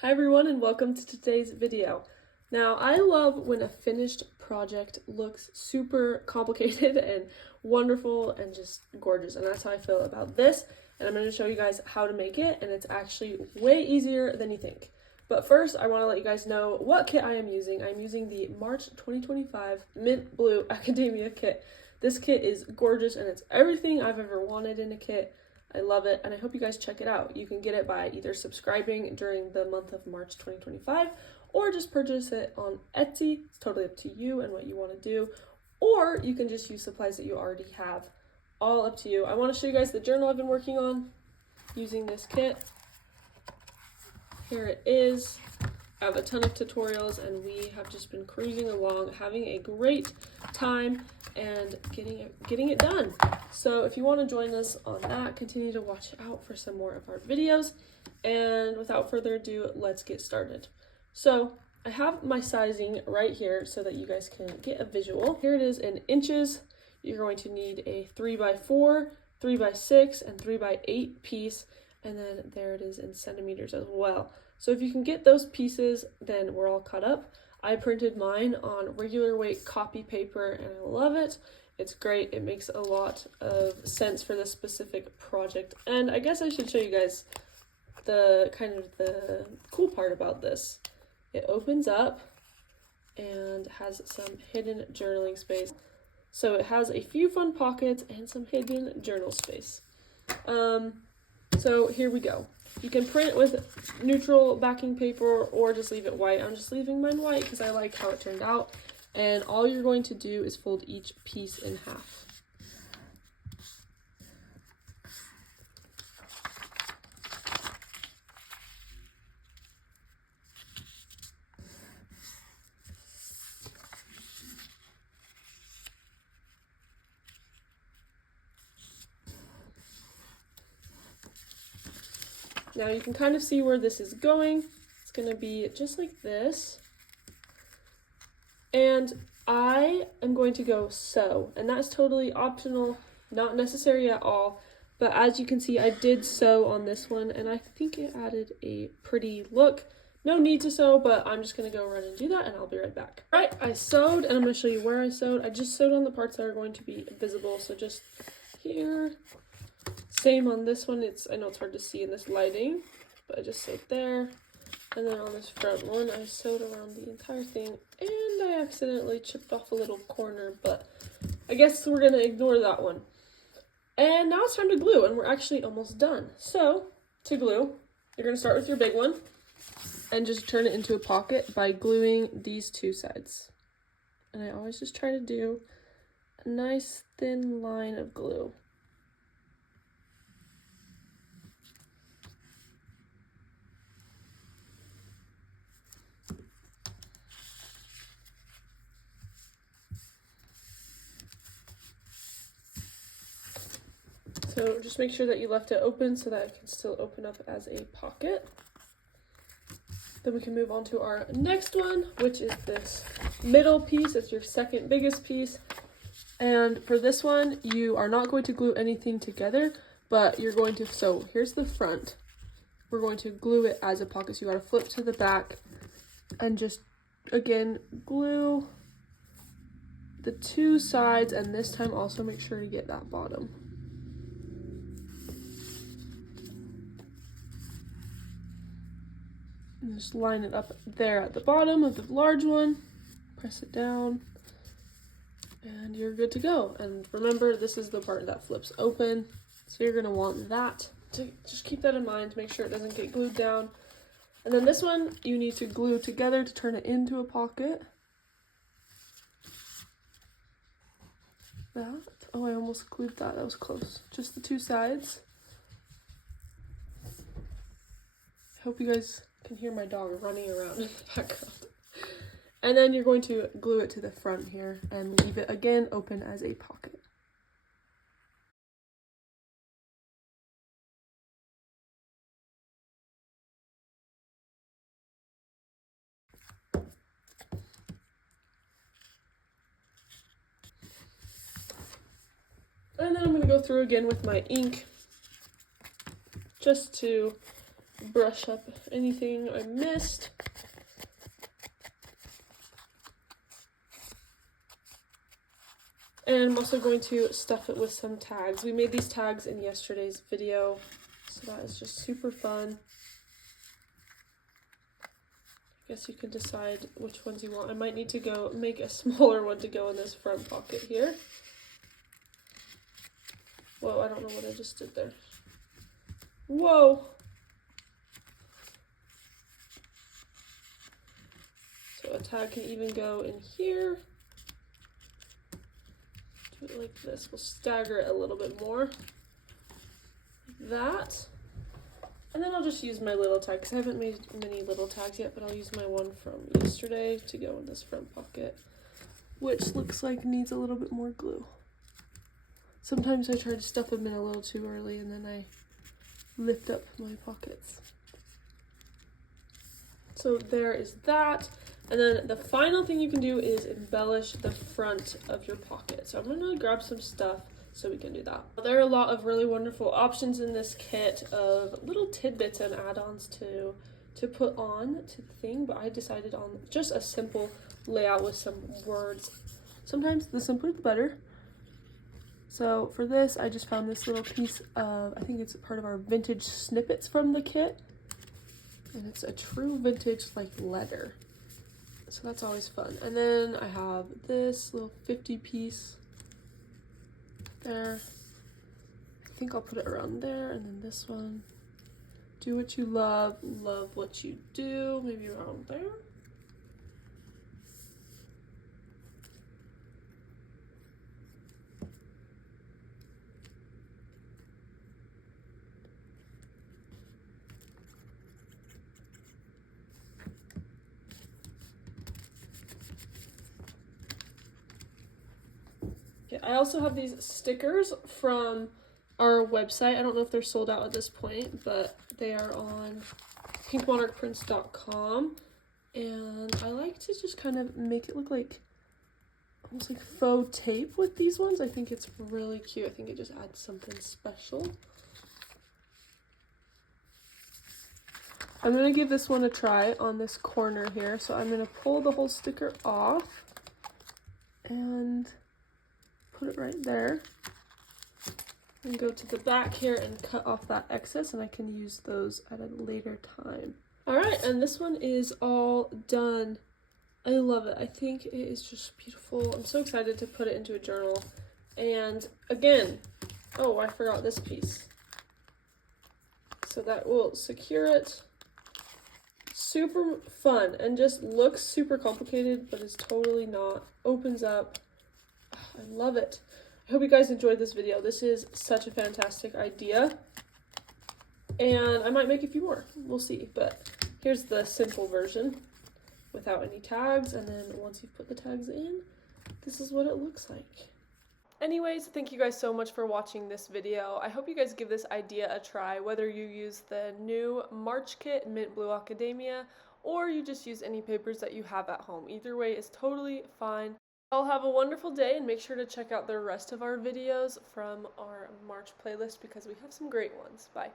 Hi everyone and welcome to today's video. Now I love when a finished project looks super complicated and wonderful and just gorgeous, and that's how I feel about this, and I'm going to show you guys how to make it, and it's actually way easier than you think. But first I want to let you guys know what kit I am using. I'm using the March 2025 Mint Blue Academia kit. This kit is gorgeous and it's everything I've ever wanted in a kit. I love it, and I hope you guys check it out. You can get it by either subscribing during the month of March 2025 or just purchase it on Etsy. It's totally up to you and what you want to do. Or you can just use supplies that you already have. All up to you. I want to show you guys the journal I've been working on using this kit. Here it is. I have a ton of tutorials and we have just been cruising along, having a great time and getting it done. So if you want to join us on that, continue to watch out for some more of our videos. And without further ado, let's get started. So I have my sizing right here so that you guys can get a visual. Here it is in inches. You're going to need a 3x4, 3x6, and 3x8 piece. And then there it is in centimeters as well. So if you can get those pieces, then we're all caught up. I printed mine on regular weight copy paper and I love it. It's great. It makes a lot of sense for this specific project. And I guess I should show you guys the cool part about this. It opens up and has some hidden journaling space. So it has a few fun pockets and some hidden journal space. So here we go. You can print with neutral backing paper or just leave it white. I'm just leaving mine white because I like how it turned out. And all you're going to do is fold each piece in half. Now you can kind of see where this is going. It's going to be just like this. And I am going to go sew, and that's totally optional, not necessary at all. But as you can see, I did sew on this one, and I think it added a pretty look. No need to sew, but I'm just going to go run and do that, and I'll be right back. All right, I sewed, and I'm going to show you where I sewed. I just sewed on the parts that are going to be visible, so just here. Same on this one. I know it's hard to see in this lighting, but I just sewed there. And then on this front one, I sewed around the entire thing, and I accidentally chipped off a little corner, but I guess we're going to ignore that one. And now it's time to glue, and we're actually almost done. So, to glue, you're going to start with your big one, and just turn it into a pocket by gluing these two sides. And I always just try to do a nice thin line of glue. So just make sure that you left it open so that it can still open up as a pocket. Then we can move on to our next one, which is this middle piece. It's your second biggest piece. And for this one, you are not going to glue anything together, but you're going to, so here's the front. We're going to glue it as a pocket. So you gotta flip to the back and just, again, glue the two sides, and this time also make sure to get that bottom. And just line it up there at the bottom of the large one, press it down, and you're good to go. And remember, this is the part that flips open, so you're gonna want that. To just keep that in mind, make sure it doesn't get glued down. And then this one, you need to glue together to turn it into a pocket. That, oh, I almost glued that, that was close. Just the two sides. I hope you guys can hear my dog running around in the background. And then you're going to glue it to the front here and leave it again open as a pocket. And then I'm going to go through again with my ink just to brush up anything I missed. And I'm also going to stuff it with some tags. We made these tags in yesterday's video, so that is just super fun. I guess you can decide which ones you want. I might need to go make a smaller one to go in this front pocket here. Whoa, I don't know what I just did there. Whoa! So a tag can even go in here. Do it like this. We'll stagger it a little bit more. Like that. And then I'll just use my little tag, because I haven't made many little tags yet, but I'll use my one from yesterday to go in this front pocket, which looks like needs a little bit more glue. Sometimes I try to stuff them in a little too early, and then I lift up my pockets. So there is that. And then the final thing you can do is embellish the front of your pocket. So I'm gonna grab some stuff so we can do that. There are a lot of really wonderful options in this kit of little tidbits and add-ons to put on to the thing, but I decided on just a simple layout with some words. Sometimes the simpler the better. So for this, I just found this little piece of, I think it's part of our vintage snippets from the kit. And it's a true vintage like leather. So that's always fun. And then I have this little 50 piece there. I think I'll put it around there. And then this one. Do what you love, love what you do. Maybe around there. I also have these stickers from our website. I don't know if they're sold out at this point, but they are on pinkmonarchprints.com. And I like to just kind of make it look like almost like faux tape with these ones. I think it's really cute. I think it just adds something special. I'm going to give this one a try on this corner here. So I'm going to pull the whole sticker off and put it right there, and go to the back here and cut off that excess, and I can use those at a later time. All right, and this one is all done. I love it. I think it is just beautiful. I'm so excited to put it into a journal. And again, oh, I forgot this piece. So that will secure it. Super fun and just looks super complicated, but is totally not. Opens up. I love it. I hope you guys enjoyed this video. This is such a fantastic idea. And I might make a few more. We'll see. But here's the simple version without any tags. And then once you've put the tags in, this is what it looks like. Anyways, thank you guys so much for watching this video. I hope you guys give this idea a try, whether you use the new March kit, Mint Blue Academia, or you just use any papers that you have at home. Either way is totally fine. I'll have a wonderful day, and make sure to check out the rest of our videos from our March playlist because we have some great ones. Bye.